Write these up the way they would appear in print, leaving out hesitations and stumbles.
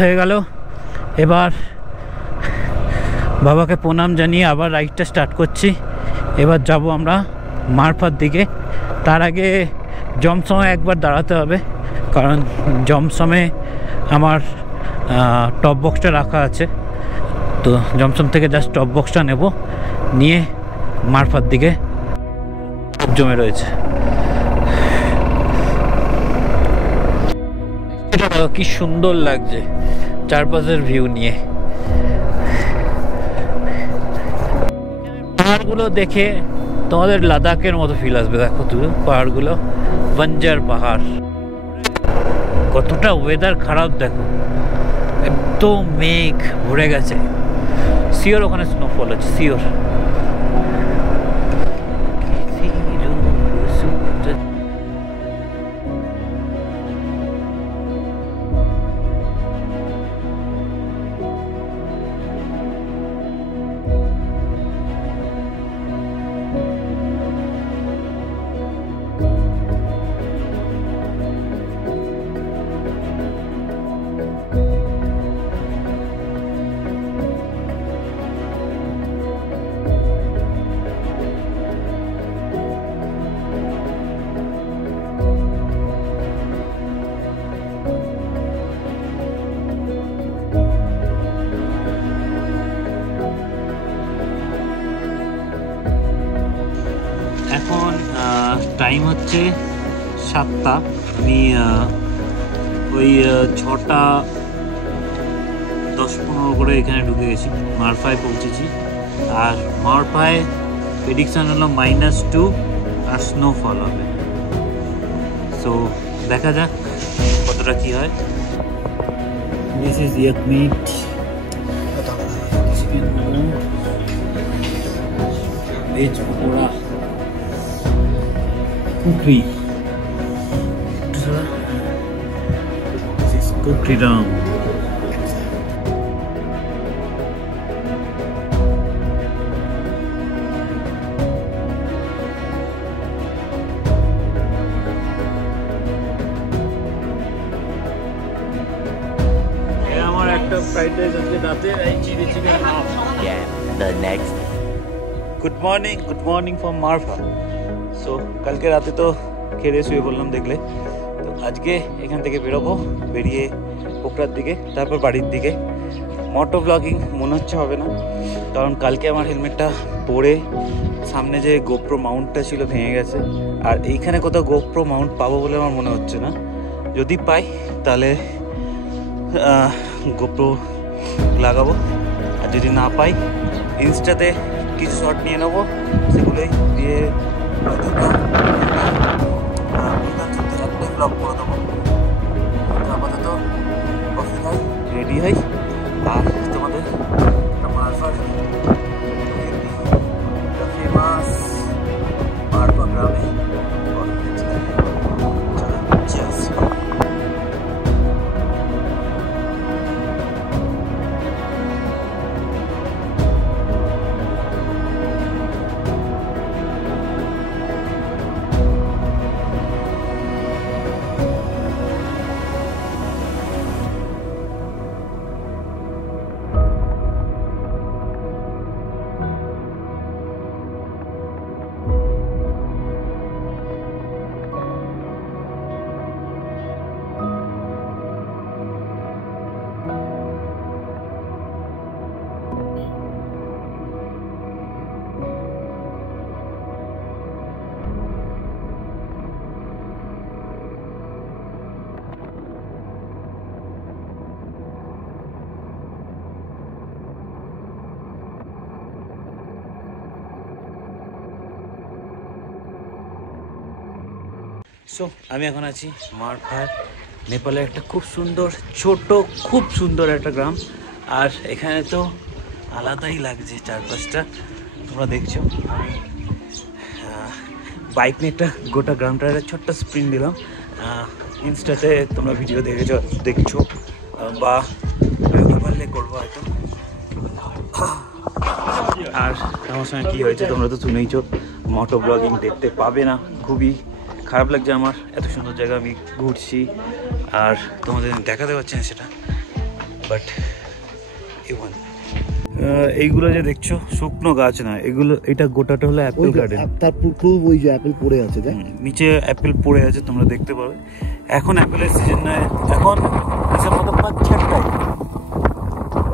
হয়ে গেল। এবার বাবাকে প্রণাম জানিয়ে আবার রাইডটা স্টার্ট করছি। এবার যাব আমরা মারফার দিকে। তার আগে জমসমে একবার দাঁড়াতে হবে, কারণ জমসমে আমার টপ বক্সটা রাখা আছে। তো জমসম থেকে জাস্ট টপ বক্সটা নেব, নিয়ে মারফার দিকে খুব জমে রয়েছে। এটা কি সুন্দর লাগছে চারপাশের ভিউ নিয়ে। পাহাড়গুলো দেখে তোমাদের লাদাখের মতো ফিল আসবে। দেখো তুমি পাহাড়গুলো, বঞ্জার পাহাড়। কতটা ওয়েদার খারাপ দেখো, একদম মেঘ ভরে গেছে। শিওর ওখানে স্নোফল হচ্ছে, শিওর। এখন টাইম হচ্ছে 7টা। আমি ওই 6টা 10-15 করে এখানে ঢুকে গেছি, মারফায় পৌঁছেছি। আর মারফায় প্রেডিকশান হলো -2 আর স্নোফল হবে। সো দেখা যাক কতটা কী হয়। This is yak meat, chicken momo, veg pakora, Khukri, Khukri rum. আমার একটা ফ্রাইড রাইস আজকে রাতে, এই chilli chicken half. The next. Good morning from Marpha. So কালকে রাতে তো খেয়ে শুয়ে বললাম দেখলে। তো আজকে এখান থেকে বেরোবো, বেরিয়ে পোখরার দিকে, তারপর বাড়ির দিকে। মোটো ব্লগিং মনে হচ্ছে হবে না, কারণ কালকে আমার হেলমেটটা পরে সামনে যে গোপ্রো মাউন্টটা ছিল ভেঙে গেছে। আর এইখানে কোথাও গোপ্রো মাউন্ট পাবো বলে আমার মনে হচ্ছে না। যদি পাই তাহলে গোপ্রো লাগাবো, আর যদি না পাই ইনস্টাতে কিছু শট নিয়ে নেবো, সেগুলোই দিয়ে ব্লগ করে দেবো। আপাতত কফি খাই, রেডি হই, আর তোমাদের মারফার ফেমাস মারফা গ্রামে সো আমি এখন আছি মারফার, নেপালের একটা খুব সুন্দর ছোট খুব সুন্দর একটা গ্রাম। আর এখানে তো আলাদাই লাগছে চারপাশটা, তোমরা দেখছো। আমি বাইক নিয়ে একটা গোটা গ্রামটার একটা ছোট্ট স্প্রিন্ট দিলাম। ইনস্টাতে তোমরা ভিডিও দেখছো বা পারলে করবো হয়তো। আর আমার সঙ্গে কী হয়েছে তোমরা তো শুনেইছো, মোটো ব্লগিং দেখতে পাবে না। খুবই খারাপ লাগছে আমার, এত সুন্দর জায়গা আমি ঘুরছি আর তোমাদের দেখাতে পারছি না সেটা। বাট ইভেন এইগুলো যে দেখছো শুকনো গাছ না, এগুলো এটা গোটাটা হলো অ্যাপেল গার্ডেন। তারপর খুব ওই যে অ্যাপেল পড়ে আছে, দেখ নিচে অ্যাপেল পড়ে আছে, তোমরা দেখতে পাবে। এখন অ্যাপেলের সিজন নয়, এখন নিচের মতো পাচ্ছেটাই,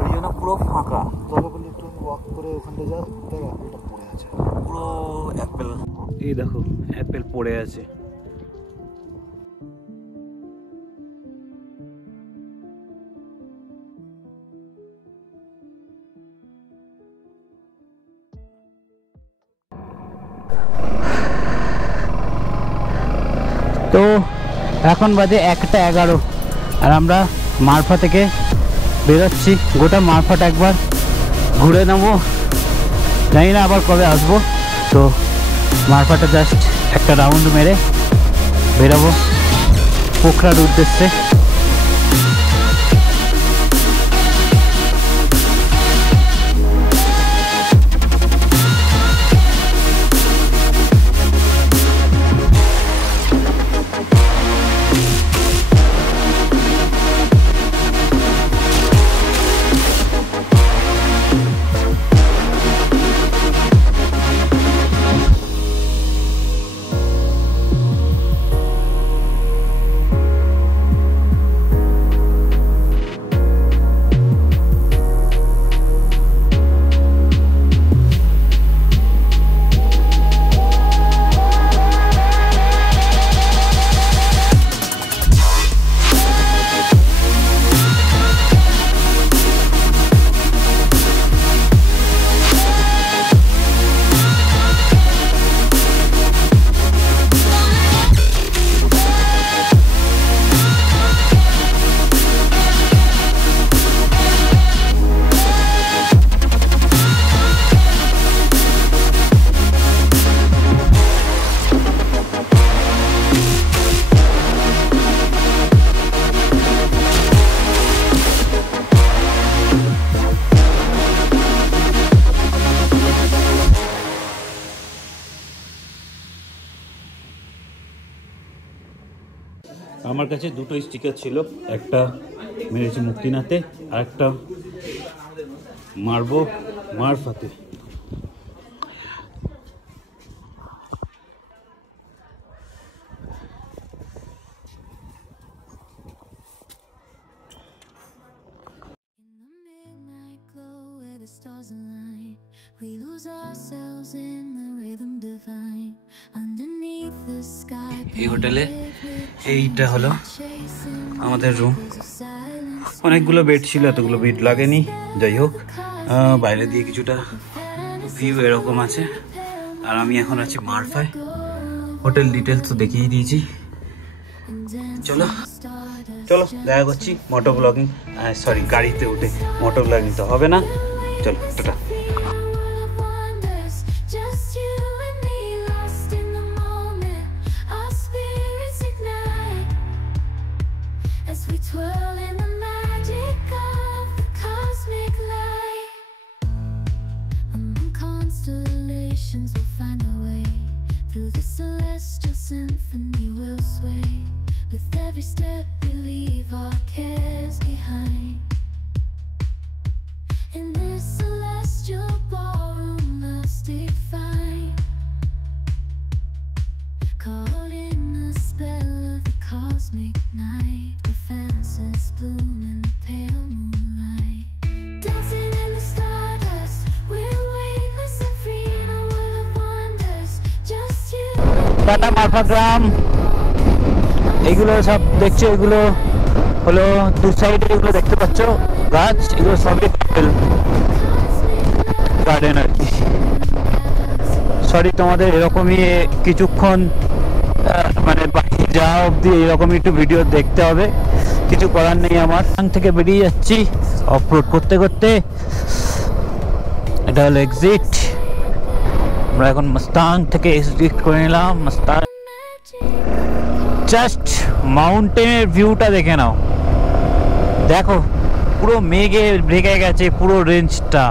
ওই জন্য পুরো ফাঁকা। যখন একটু ওয়াক করে ওখানটা যা, দেখ অ্যাপেলটা পড়ে আছে, পুরো অ্যাপেল। এই দেখো অ্যাপেল পড়ে আছে। তো এখন বাজে 1:11 আর আমরা মারফা থেকে বেরোচ্ছি। গোটা মারফাটা একবার ঘুরে নেবো, জানি না আবার কবে আসবো। তো মারফাটা জাস্ট একটা রাউন্ড মেরে বেরোবো পোখরার উদ্দেশ্যে। আমার কাছে দুটো স্টিকার ছিল, একটা মেরেছি মুক্তিনাথে আর একটা মারবো মারফাতে। এই হোটেলে এইটা হলো আমাদের রুম। অনেকগুলো বেড ছিল, এতগুলো বেড লাগেনি। যাই হোক, বাইরে দিয়ে কিছুটা ভিউ এরকম আছে। আর আমি এখন আছি মারফায়। হোটেল ডিটেলস তো দেখিয়ে দিয়েছি। চলো চলো দেখা করছি মোটো ব্লগিং, সরি গাড়িতে উঠে। মোটো ব্লগিং তো হবে না, চলো tata. Will find a way through the celestial symphony. Will sway with every step we leave our cares behind. In this celestial ballroom, love's defined, caught in the spell of the cosmic night, where fantasies bloom in the pale moonlight. Dancing in the stardust, we're weightless and free in a world of wonders. Just you. টাটা মারফা গ্রাম। এইগুলো সব দেখছো, এগুলো হলো দু সাইডে এগুলো দেখতে পাচ্ছ গাছ, এগুলো সবই গার্ডেন আর কি। সরি, তোমাদের এরকমই কিছুক্ষণ মানে বাকি যা অবধি এরকমই একটু ভিডিও দেখতে হবে, কিছু করার নেই আমার। থেকে বেরিয়ে যাচ্ছি অফরোড করতে করতে। এটা হলো এক্সিট। আমরা এখন মাস্তাং থেকে এক্সিট করে নিলাম। মাস্তাং জাস্ট মাউন্টেনের ভিউটা দেখে নাও, দেখো পুরো মেঘে ঢেকে গেছে পুরো রেঞ্জটা।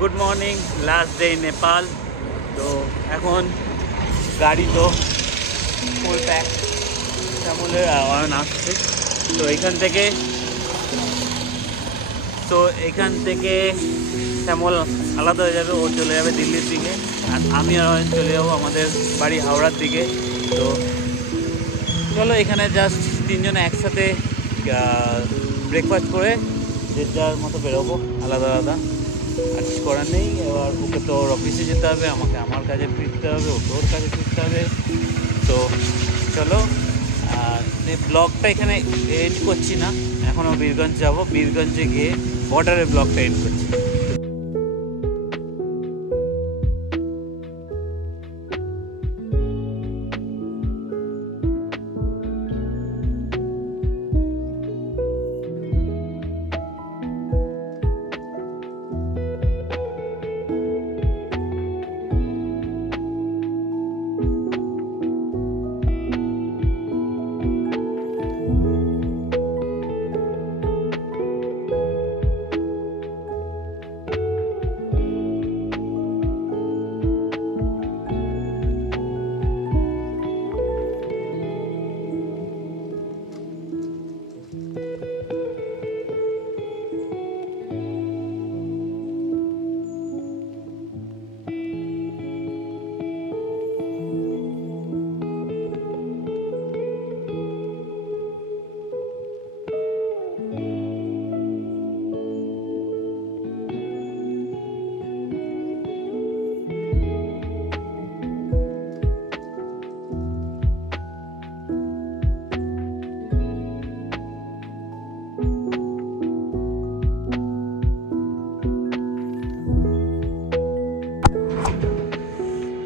Good morning, last day Nepal. তো এখন গাড়ি তো ফুল প্যাক, শ্যামলের আওয়াজ আসছে। তো এখান থেকে শ্যামল আলাদা হয়ে যাবে, ও চলে যাবে দিল্লির দিকে, আর আমি আর চলে যাবো আমাদের বাড়ি হাওড়ার দিকে। তো চলো এখানে জাস্ট তিনজনে একসাথে ব্রেকফাস্ট করে যে যার মতো বেরোবো আলাদা আলাদা। আর কিছু করার নেই। এবার ওকে তো ওর অফিসে যেতে হবে, আমাকে আমার কাজে ফিরতে হবে, ওকে ওর কাজে ফিরতে হবে। তো চলো, আর ব্লগটা এখানে এন্ড করছি না, এখনও বীরগঞ্জ যাব, বীরগঞ্জে গিয়ে বর্ডারের ব্লগটা এন্ড করছি।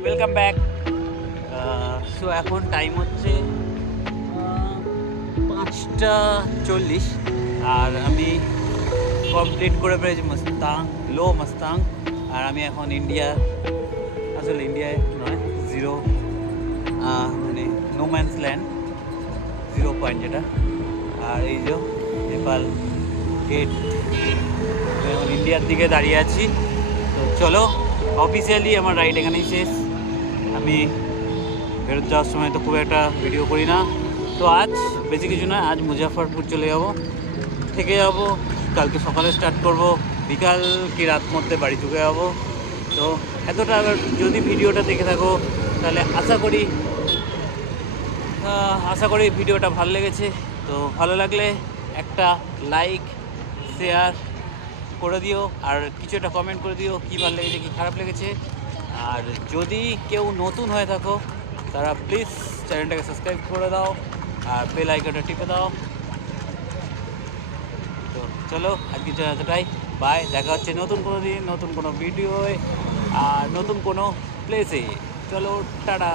Welcome back. সো এখন টাইম হচ্ছে 5:40, আর আমি কমপ্লিট করে ফেলেছি মাস্তাং। আর আমি এখন ইন্ডিয়ার, আসলে ইন্ডিয়ায় নয়, জিরো মানে নো ম্যানস ল্যান্ড, 0 পয়েন্ট যেটা। আর এই যে নেপাল গেট, এখন ইন্ডিয়ার দিকে দাঁড়িয়ে আছি। তো চলো, অফিসিয়ালি আমার রাইড এখানেই শেষ। আমি ফেরত যাওয়ার সময় তো খুব একটা ভিডিও করি না। তো আজ বেশি কিছু না, আজ মুজাফরপুর চলে যাব, থেকে যাব, কালকে সকালে স্টার্ট করব, বিকাল কি রাত মধ্যে বাড়ি চলে যাব। তো এতটা, আবার যদি ভিডিওটা দেখে থাকো তাহলে আশা করি ভিডিওটা ভালো লেগেছে। তো ভালো লাগলে একটা লাইক শেয়ার করে দিও, আর কিছু একটা কমেন্ট করে দিও কী ভালো লেগেছে কী খারাপ লেগেছে। আর যদি কেউ নতুন হয়ে থাকো তারা প্লিজ চ্যানেলটাকে সাবস্ক্রাইব করে দাও আর বেল আইকনটা টিপে দাও। তো চলো আজকে এতটাই, বাই। দেখা হচ্ছে নতুন কোনো দিন, নতুন কোনো ভিডিওয় আর নতুন কোনো প্লেসে। চলো, টাটা।